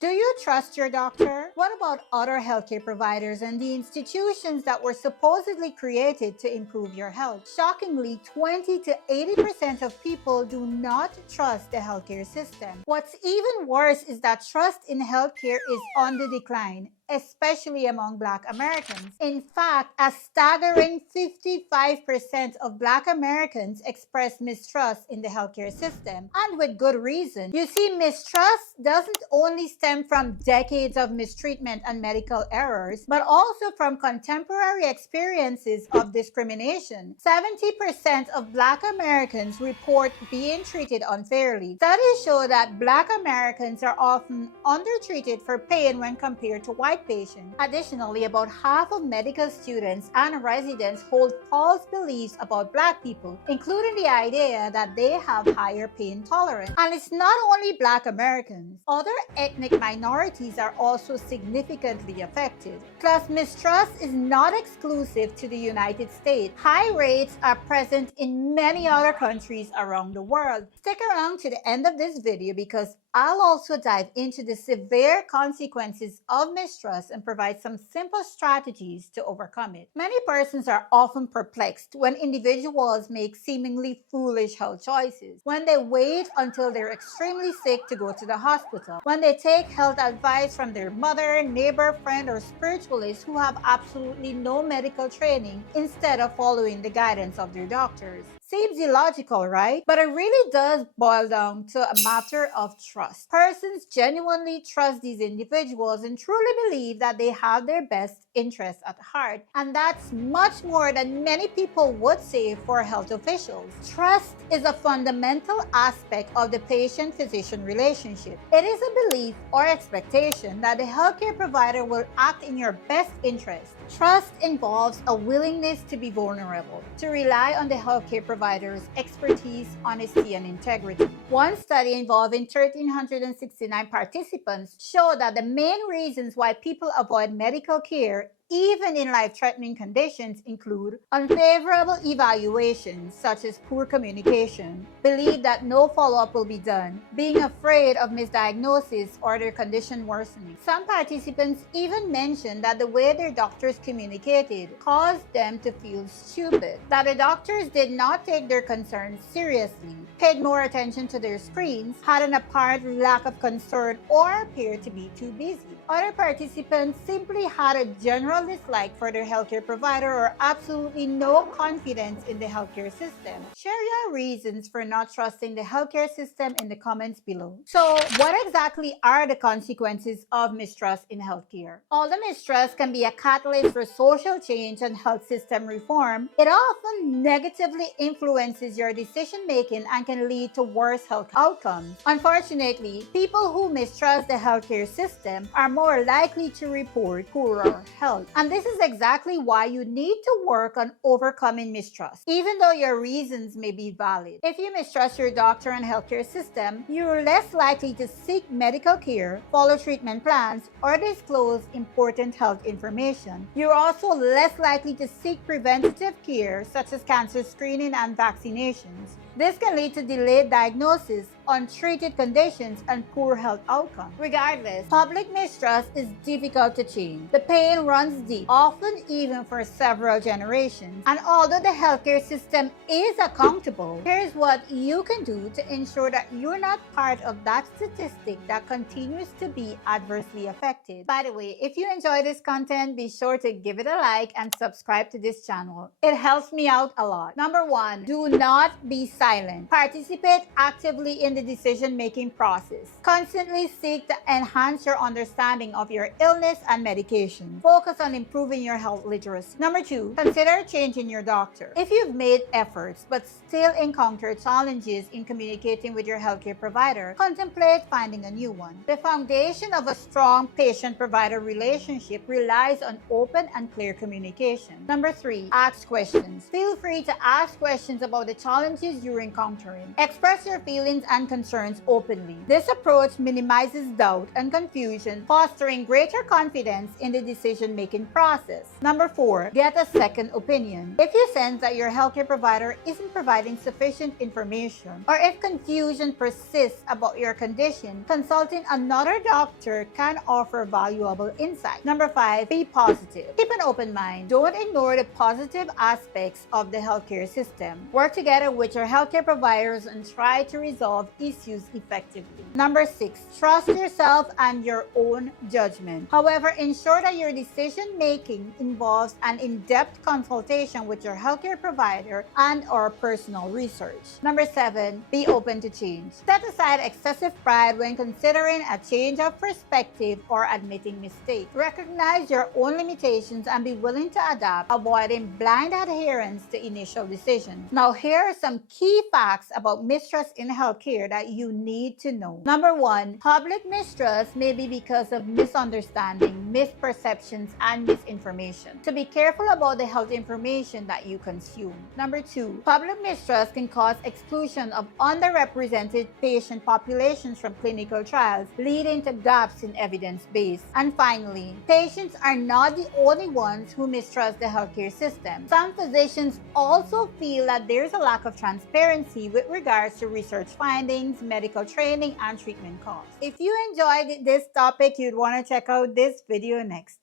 Do you trust your doctor? What about other healthcare providers and the institutions that were supposedly created to improve your health? Shockingly, 20 to 80% of people do not trust the healthcare system. What's even worse is that trust in healthcare is on the decline, especially among Black Americans. In fact, a staggering 55% of Black Americans express mistrust in the healthcare system, and with good reason. You see, mistrust doesn't only stem from decades of mistreatment and medical errors, but also from contemporary experiences of discrimination. 70% of Black Americans report being treated unfairly. Studies show that Black Americans are often undertreated for pain when compared to white patients. Additionally, about half of medical students and residents hold false beliefs about Black people, including the idea that they have higher pain tolerance. And it's not only Black Americans. Other ethnic minorities are also significantly affected. Plus, mistrust is not exclusive to the United States. High rates are present in many other countries around the world. Stick around to the end of this video because I'll also dive into the severe consequences of mistrust and provide some simple strategies to overcome it. Many persons are often perplexed when individuals make seemingly foolish health choices, when they wait until they're extremely sick to go to the hospital, when they take health advice from their mother, neighbor, friend, or spiritualist who have absolutely no medical training instead of following the guidance of their doctors. Seems illogical, right? But it really does boil down to a matter of trust. Persons genuinely trust these individuals and truly believe that they have their best interests at heart. And that's much more than many people would say for health officials. Trust is a fundamental aspect of the patient-physician relationship. It is a belief or expectation that the healthcare provider will act in your best interest. Trust involves a willingness to be vulnerable, to rely on the healthcare provider's expertise, honesty, and integrity. One study involving 1,369 participants showed that the main reasons why people avoid medical care even in life-threatening conditions include unfavorable evaluations such as poor communication, belief that no follow-up will be done, being afraid of misdiagnosis or their condition worsening. Some participants even mentioned that the way their doctors communicated caused them to feel stupid, that the doctors did not take their concerns seriously, paid more attention to their screens, had an apparent lack of concern, or appeared to be too busy. Other participants simply had a general dislike for their healthcare provider or absolutely no confidence in the healthcare system. Share your reasons for not trusting the healthcare system in the comments below. So, what exactly are the consequences of mistrust in healthcare? Although mistrust can be a catalyst for social change and health system reform, it often negatively influences your decision making and can lead to worse health outcomes. Unfortunately, people who mistrust the healthcare system are more likely to report poorer health. And this is exactly why you need to work on overcoming mistrust, even though your reasons may be valid. If you mistrust your doctor and healthcare system, you're less likely to seek medical care, follow treatment plans, or disclose important health information. You're also less likely to seek preventative care, such as cancer screening and vaccinations. This can lead to delayed diagnosis, untreated conditions, and poor health outcomes. Regardless, public mistrust is difficult to change. The pain runs deep, often even for several generations. And although the healthcare system is accountable, here's what you can do to ensure that you're not part of that statistic that continues to be adversely affected. By the way, if you enjoy this content, be sure to give it a like and subscribe to this channel. It helps me out a lot. Number 1, do not be silent. Participate actively in the decision-making process. Constantly seek to enhance your understanding of your illness and medication. Focus on improving your health literacy. Number 2, consider changing your doctor. If you've made efforts but still encounter challenges in communicating with your healthcare provider, contemplate finding a new one. The foundation of a strong patient-provider relationship relies on open and clear communication. Number 3, ask questions. Feel free to ask questions about the challenges you you're encountering. Express your feelings and concerns openly. This approach minimizes doubt and confusion, fostering greater confidence in the decision-making process. Number 4, get a second opinion. If you sense that your healthcare provider isn't providing sufficient information, or if confusion persists about your condition, consulting another doctor can offer valuable insight. Number 5, be positive. Keep an open mind. Don't ignore the positive aspects of the healthcare system. Work together with your healthcare providers and try to resolve issues effectively. Number 6, trust yourself and your own judgment. However, ensure that your decision-making involves an in-depth consultation with your healthcare provider and/or personal research. Number 7, be open to change. Set aside excessive pride when considering a change of perspective or admitting mistakes. Recognize your own limitations and be willing to adapt, avoiding blind adherence to initial decisions. Now, here are some key facts about mistrust in healthcare that you need to know. Number 1, public mistrust may be because of misunderstanding, misperceptions, and misinformation. So be careful about the health information that you consume. Number 2, public mistrust can cause exclusion of underrepresented patient populations from clinical trials, leading to gaps in evidence base. And finally, patients are not the only ones who mistrust the healthcare system. Some physicians also feel that there's a lack of transparency with regards to research findings, medical training, and treatment costs. If you enjoyed this topic, you'd want to check out this video next.